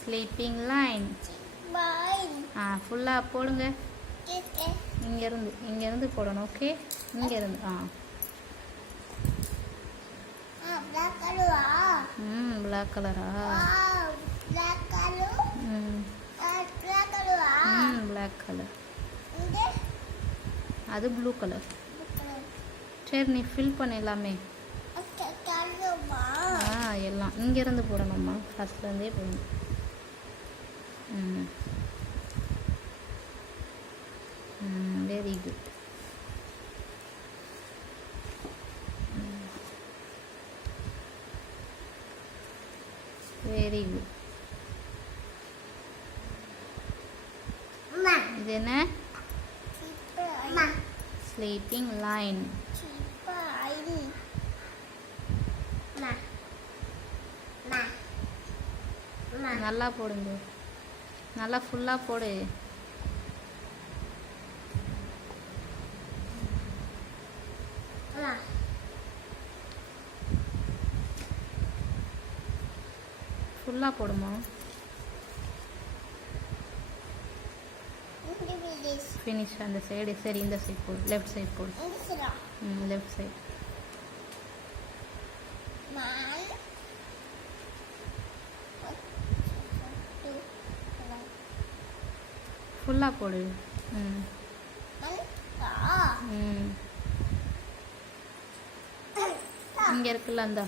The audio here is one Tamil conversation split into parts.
Sleeping line. ஃபுல்லாக போடுங்க. இங்கேருந்து போடணும். ஓகே, இங்கேருந்து பிளாக் கலரா? Black colour. அது ப்ளூ கலர். சரி, நீ ஃபில் பண்ண எல்லாமே. எல்லாம் இங்கேருந்து போடணும்மா, ஃபஸ்ட்லேருந்தே போடணும். Very good. Very good. இது என்ன? Sleeping line. நல்லா போடுங்க, நல்லா ஃபுல்லாக போடு. ஃபுல்லாக போடுமா? ஃபினிஷ். அந்த சைடு. சரி, இந்த சைடு போடு. லெஃப்ட் சைடு போடு. Left side. ஃபுல்லாக போடு. இங்கே இருக்குல்ல, அந்த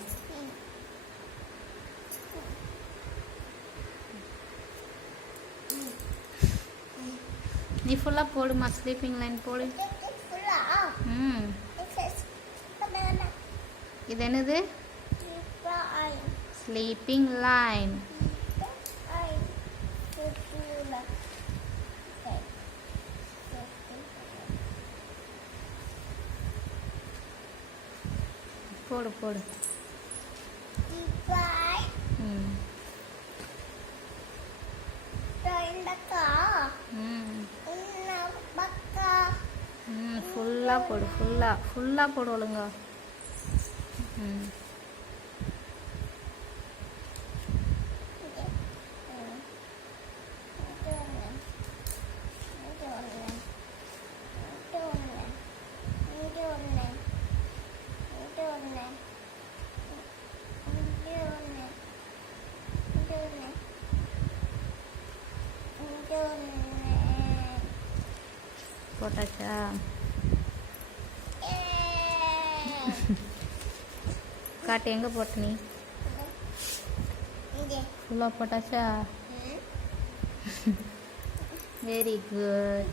நீ ஃபுல்லாக போடுமா. ஸ்லீப்பிங் லைன் போடு. இது என்னது? Sleeping line. போடு போடு. ஃபுல்லாக போடு. ஃபுல்லாக போடு ஒழுங்கா. போட்டாச்சா? காட்டு, எங்கே போட்ட நீ? ஃபுல்லாக போட்டாச்சா? Very good.